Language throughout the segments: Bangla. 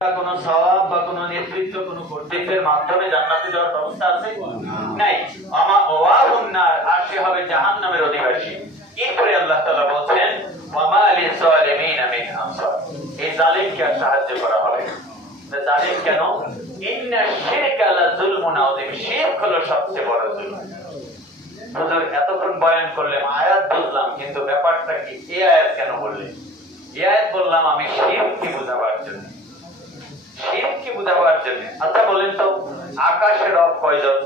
কোনো সওয়াব বা কোনো নেতৃত্ব কোনো কর্তৃত্বের মাধ্যমে জান্নাতে যাওয়ার ব্যবস্থা আছে নাই। আমা ওয়াহুন নার, আর সে হবে জাহান্নামের অধিবাসী। এরপরে আল্লাহ তাআলা বলেন ওয়ামা লিযালিমিনা মিন আনসার, এই জালিমকে আর সাহায্য করা হবে না। জালিম কেন? ইন্না শিরকা লাযুলমুন আযীম, শিরক হলো সবচেয়ে বড় জুলম। হুজুর এতক্ষণ বয়ান করলাম, আয়াত বুঝলাম, কিন্তু ব্যাপারটা কি? এই আয়াত কেন বললেন? এই আয়াত বললাম আমি শিরককে বোঝাবার জন্য, শিরককে বোঝাবার জন্য। আচ্ছা বলেন তো, আকাশের রব কয়জন?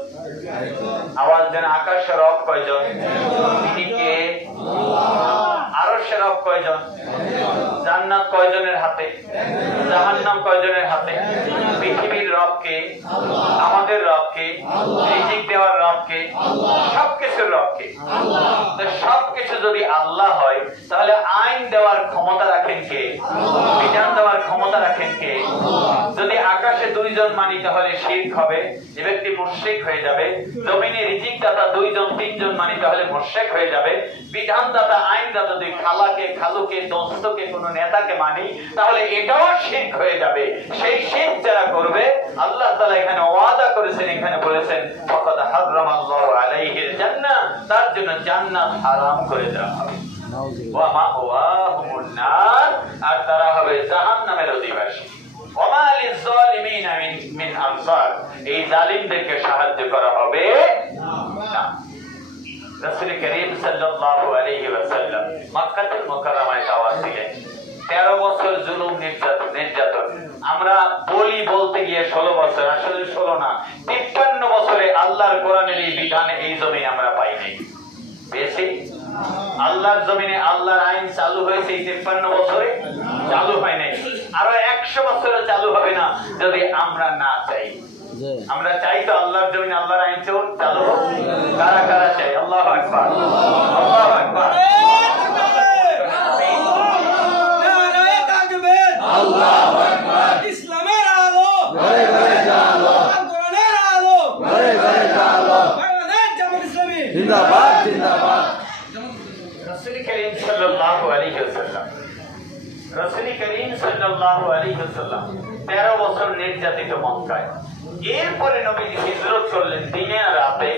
আওয়াজ দেন, আকাশের রব কয়জন? তিনি কে? আরশের রব কয়জন? জান্নাত কয়জনের হাতে? জাহান্নাম কয়জনের হাতে? পৃথিবীর রব কে? আমাদের রব কে? রিজিক দেওয়ার রব কে? সবকিছুর রব কে? তো সবকিছু যদি আল্লাহ হয়, তাহলে আইন দেওয়ার ক্ষমতা রাখেন কে? বিধান দেওয়ার ক্ষমতা রাখেন কে? যদি আকাশে দুইজন মানি তাহলে শিরক হবে, যে ব্যক্তি মুশরিক হয়ে যাবে। জমিনে রিজিক দাতা দুইজন তিনজন মানি তাহলে মুশরিক হয়ে যাবে। বিধান দাতা আইন দাতা দুই খালাকে খালুকে দোস্তকে কোনো নেতাকে মানি তাহলে এটাও শিরক হয়ে যাবে। সেই শিরক যারা করবে, আল্লাহ তাআলা এখানে ওয়াদা করেছেন, এখানে বলেছেন ফাকাদ হারামাল্লাহু আলাইহিল জান্নাহ, তার জন্য জান্নাত হারাম করে দেওয়া হবে। ওয়া মাওয়াহুমুন নার, আর তারা হবে জাহান্নামের অধিবাসী। ওয়ামা লিযালিমিনা মিন আনসার, এই জালিমদেরকে সাহায্য করা হবে না। রাসূল করিম সাল্লাল্লাহু আলাইহি ওয়াসাল্লাম মক্কাতুল মুকাররমায় দাওয়াত দিলেন। 13 বছর জুলুম নির্যাতন। আমরা বলি বলতে গিয়ে 16 বছর, আসলে 16 না, 53 বছরে আল্লাহর কোরআনের এই বিধান এই জমিনে আমরা পাই নাই। পেয়েছি? আল্লাহর জমিনে আল্লাহর আইন চালু হয়েছে এই 53 বছরে? চালু হয় নাই। আরো 100 বছরে চালু হবে না যদি আমরা না চাই। আমরা চাই তো আল্লাহর জমিনে আল্লাহর আইন চালু হোক। কারা কারা চাই? আল্লাহু আকবার, আল্লাহু আকবার, নারে তাকবীর, আল্লাহু আকবার। ইসলামের আলো ঘরে ঘরে জ্বালো, কোরআনের আলো ঘরে ঘরে জ্বালো, বাংলাদেশ জামাত ইসলামী জিন্দাবাদ জিন্দাবাদ। রাসূল করিম সাল্লাল্লাহু আলাইহি ওয়াসাল্লাম, রাসূল করিম সাল্লাল্লাহু আলাইহি ওয়াসাল্লাম 13 বছর নির্যাতিত মক্কায়। এরপরে নবীজি হিজরত করলেন দিনে না রাতে?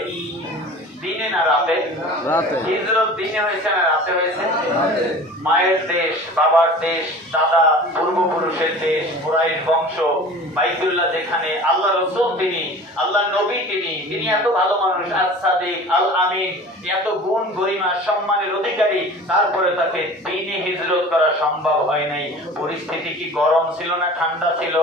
দিনে না রাতে? রাতে। হিজরত দিনে হয়েছে না রাতে হয়েছে? রাতে। মায়ের দেশ, বাবার দেশ, দাদা পূর্বপুরুষের দেশ, কুরাইশ বংশ, বাইতুল্লাহ যেখানে, আল্লাহ রাসূল তিনি, আল্লাহ নবী তিনি এত ভালো মানুষ, আস-সাদিক আল আমিন, এত গুণ গরিমা সম্মানের অধিকারী, তারপরে তাকে দিনে হিজরত করা সম্ভব হয় নাই। পরিস্থিতি কি গরম ছিল না ঠান্ডা ছিল?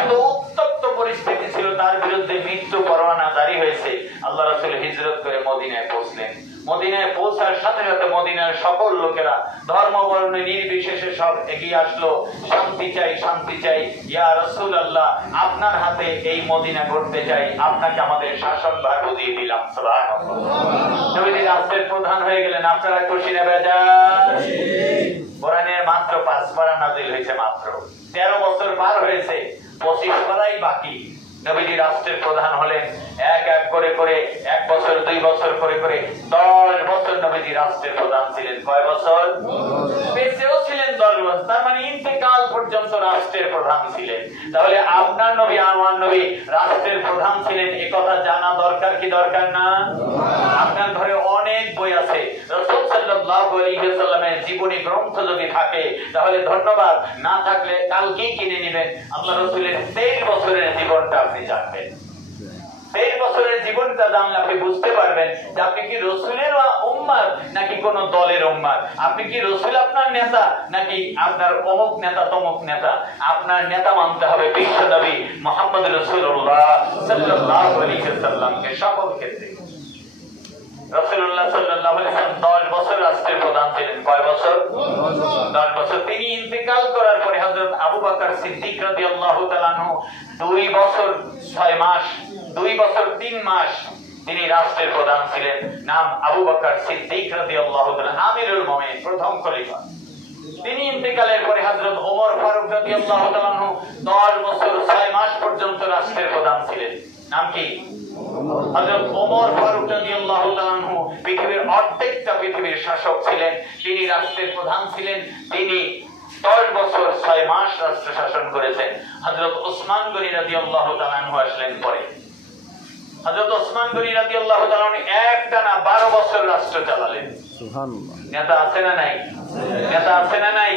এত উত্তপ্ত পরিস্থিতি ছিল, তার বিরুদ্ধে মৃত্যু পরোয়ানা জারি হয়েছে। আল্লাহ রাসূল হিজরত করে মদিনায় পৌঁছলেন। মদিনায় পৌঁছার সাথে সাথে মদিনার সকল লোকেরা ধর্ম বর্ণ নির্বিশেষে সব এগিয়ে আসলো। শান্তি চাই, শান্তি চাই, ইয়া রাসূলুল্লাহ, আপনার হাতে এই মদিনা গড়তে চাই, আপনাকে আমাদের শাসনভার বুঝিয়ে দিলাম। সুবহানাল্লাহ। নবীজি রাষ্ট্রের প্রধান হয়ে গেলেন। আপনারা খুশি না বেজার? কোরআনের মাত্র 5 পারা নাযিল হয়েছে, মাত্র 13 বছর পার হয়েছে, 25 পারাই বাকি। নবীজি রাষ্ট্রের প্রধান হলেন। এক এক করে করে 1 বছর 2 বছর করে করে 10 বছর নবীজি রাষ্ট্রের প্রধান ছিলেন। কয় বছর? বেঁচেও ছিলেন 10 বছর, তার মানে ইন্তেকাল পর্যন্ত রাষ্ট্রের প্রধান ছিলেন। তাহলে আপনার নবী আমার নবী রাষ্ট্রের প্রধান ছিলেন, এ কথা জানা দরকার কি দরকার না? আপনার ঘরে অনেক বই আছে, রাসূল সাল্লাল্লাহু আলাইহি ওয়াসাল্লামের জীবনী গ্রন্থ যদি থাকে তাহলে ধন্যবাদ, না থাকলে কালকেই কিনে নেবেন। আল্লাহ রাসূলের 23 বছরের জীবনটা আপনি জানবেন। 23 বছরের জীবনটা জানলে আপনি বুঝতে পারবেন যে আপনি কি রাসূলের উম্মত নাকি কোন দলের উম্মত। আপনি কি রাসূল আপনার নেতা নাকি আপনার অমুক নেতা তমুক নেতা। আপনার নেতা মানতে হবে বিশ্ব নবী মুহাম্মদ রাসূলুল্লাহ সাল্লাল্লাহু আলাইহি ওয়াসাল্লামকে সকল ক্ষেত্রে। রাসূলুল্লাহ সাল্লাল্লাহু আলাইহি ওয়াসাল্লাম 10 বছর রাষ্ট্রের প্রধান ছিলেন। কয় বছর? 10 বছর। তিনি ইন্তেকাল করার পরে হযরত আবু বকর সিদ্দিক রাদিয়াল্লাহু তাআলা আনহু 2 বছর 6 মাস, 2 বছর 3 মাস তিনি রাষ্ট্রের প্রধান ছিলেন। নাম আবু বকর সিদ্দিক রাদিয়াল্লাহু তাআলা, আমিরুল মুমিনিন, প্রথম খলিফা। তিনি ইন্তেকালের পরে হযরত ওমর ফারুক রাদিয়াল্লাহু তাআলা আনহু 10 বছর 6 মাস পর্যন্ত রাষ্ট্রের প্রধান ছিলেন। নাম কি? হযরত ওমর ফারুক রাদিয়াল্লাহু তাআলা আনহু পৃথিবীর অর্ধেকটা পৃথিবীর শাসক ছিলেন। তিনি রাষ্ট্রের প্রধান ছিলেন। তিনি 10 বছর 6 মাস রাষ্ট্র শাসন করেছেন। হযরত ওসমান গনি রাদিয়াল্লাহু তাআলা আনহু আসলেন পরে। হযরত ওসমান গনি রাদিয়াল্লাহু তাআলা একটানা 12 বছর রাষ্ট্র চালালেন। সুবহানাল্লাহ। নেতা আছে না নাই? নেতা আছে না নাই?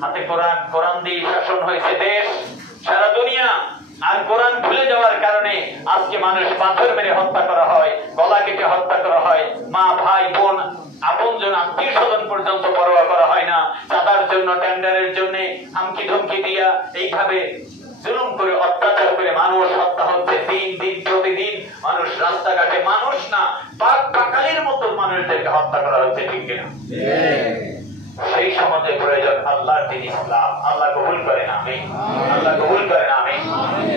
হাতে কোরআন, কোরআন দিয়ে শাসন হয়েছে দেশ, সারা দুনিয়া। আর কোরআন ভুলে যাওয়ার কারণে আজকে মানুষ পাথর মেরে হত্যা করা হয়, গলা কেটে হত্যা করা হয়, মা ভাই বোন আপনজন আত্মীয় স্বজন পর্যন্ত পরোয়া করা হয় না। চাঁদার জন্য, টেন্ডারের জন্য হুমকি ধমকি দিয়া এইভাবে জুলুম করে অত্যাচার করে মানুষ হত্যা হচ্ছে দিন দিন প্রতিদিন। মানুষ রাস্তাঘাটে, মানুষ না পাকালির মতো মানুষদেরকে হত্যা করা হচ্ছে, ঠিক কিনা? সেই সমাজে প্রয়োজন আল্লাহর দ্বীন ইসলাম। আল্লাহ কবুল করেন, আমিন। আল্লাহ কবুল করেন, আমিন।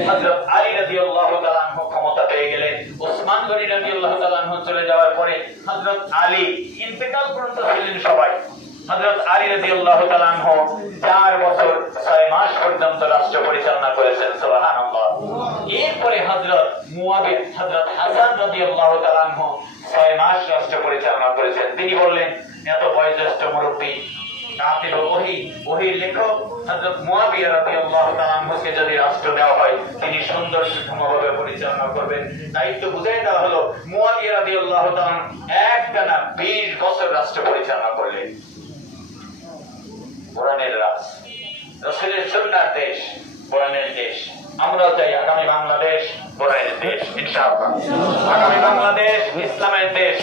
হযরত আলী রাদিয়াল্লাহু তাআলা আনহু ক্ষমতা পেয়ে গেলেন। ওসমান গনি রাদিয়াল্লাহু তাআলা আনহু চলে যাওয়ার পরে হযরত আলী ইন্তেকাল পর্যন্ত ছিলেন সবাই। হযরত আলী রাদিয়াল্লাহু তাআলা আনহু 4 বছর 6 মাস পর্যন্ত রাষ্ট্র পরিচালনা করেছেন। সুবহানাল্লাহ। এরপরে হযরত মুয়াবিয়া, হযরত হাসান রাদিয়াল্লাহু তাআলা আনহু 6 মাস রাষ্ট্র পরিচালনা করেছেন। তিনি বললেন, এত বয়োজ্যেষ্ঠ মুরব্বী কাতিল ওহী লেখক হযরত মুয়াবিয়া রাদিয়াল্লাহু তাআলা আনহুকে যদি রাষ্ট্র দেওয়া হয়, তিনি সুন্দর সুষমভাবে পরিচালনা করবেন। দায়িত্ব বুঝিয়ে দেওয়া হলো। মুয়াবিয়া রাদিয়াল্লাহু তাআলা একটানা 20 বছর রাষ্ট্র পরিচালনা করলেন। কোরআনের রাজ, রাসূলের সুন্নাহর দেশ, কোরআনের দেশ। আমরাও চাই আগামী বাংলাদেশ কোরআনের দেশ, ইনশাআল্লাহ। আগামী বাংলাদেশ ইসলামের দেশ।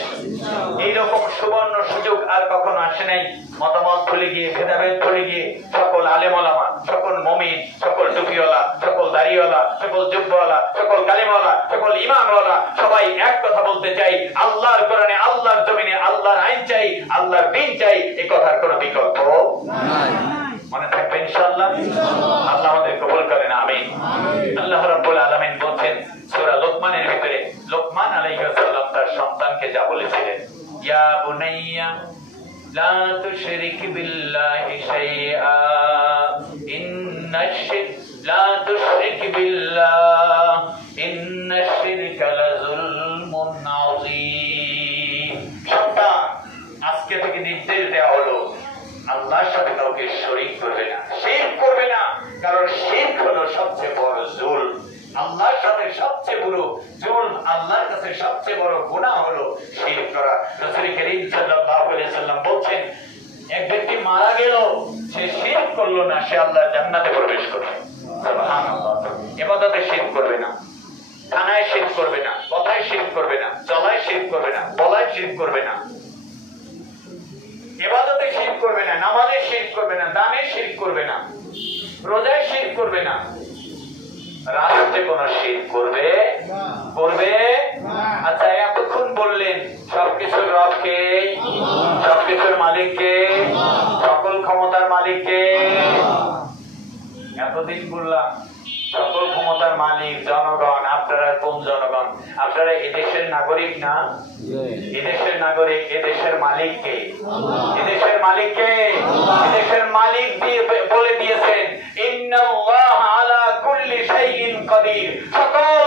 এইরকম সুবর্ণ সুযোগ আর কখনো আসে নাই। মতামত ভুলে গিয়ে, ভেদাভেদ ভুলে গিয়ে সকল আলেম ওলামা, সকল মুমিন, সকল টুপিওয়ালা, সকল দাড়িওয়ালা, সকল জুব্বাওয়ালা, সকল কালিমাওয়ালা, সকল ঈমানওয়ালা সবাই এক কথা বলতে চাই, আল্লাহর কোরআনে, আল্লাহর জমিনে আল্লাহর আইন চাই, আল্লাহর দ্বীন চাই। এই কথার কোনো বিকল্প নাই। মনে থাকবে ইনশাআল্লাহ। আল্লাহ আমাদের কবুল করেন, আমিন। আল্লাহ রাব্বুল আলামিন বলেন সূরা লোকমানের ভিতরে, লোকমান আলাইহিস সালাম তার সন্তানকে যা বলেছিলেন, ইয়া বুনাইয়া লা তুশরিক বিল্লাহি শাইআ লা তুশরিক বিল্লাহ ইন্নাশ শিরকা লাযুলমুন আযীম। সন্তান, আজকে থেকে নির্দেশ দেওয়া হলো আল্লাহর সাথে কাউকে শরীক করবে না, শিরক করবে না। কারণ শিরক হলো সবচেয়ে বড় জুলম। আল্লাহর সাথে সবচেয়ে বড় জুলম, আল্লাহর কাছে সবচেয়ে বড় গুনাহ হলো শিরক করা। রাসূল করিম সাল্লাল্লাহু আলাইহি ওয়াসাল্লাম বলেন, এক ব্যক্তি মারা গেল, সে শিরক করলো না, সে আল্লাহর জান্নাতে প্রবেশ করবে। সুবহানাল্লাহ। ইবাদতে শিরক করবে না, খানায় শিরক করবে না, কথায় শিরক করবে না, চলায় শিরক করবে না, বলায় শিরক করবে না, ইবাদতে শিরক করবে না, নামাজে শিরক করবে না, দানে শিরক করবে না, রোজায় শিরক করবে না, রাষ্ট্রে কোন শিরক করবে না। আচ্ছা, এতক্ষণ বললেন সবকিছুর রবকে, সবকিছুর মালিককে, সকল ক্ষমতার মালিককে। এতদিন বললাম সকল ক্ষমতার মালিক জনগণ। আপনারা কোন জনগণ? আপনারা এদেশের নাগরিক না? এদেশের নাগরিক। এদেশের মালিককে, এদেশের মালিককে, এদেশের মালিক বলে দিয়েছেন ইন্নাল্লাহা আলা কুল্লি শাইইন কাদির। সকল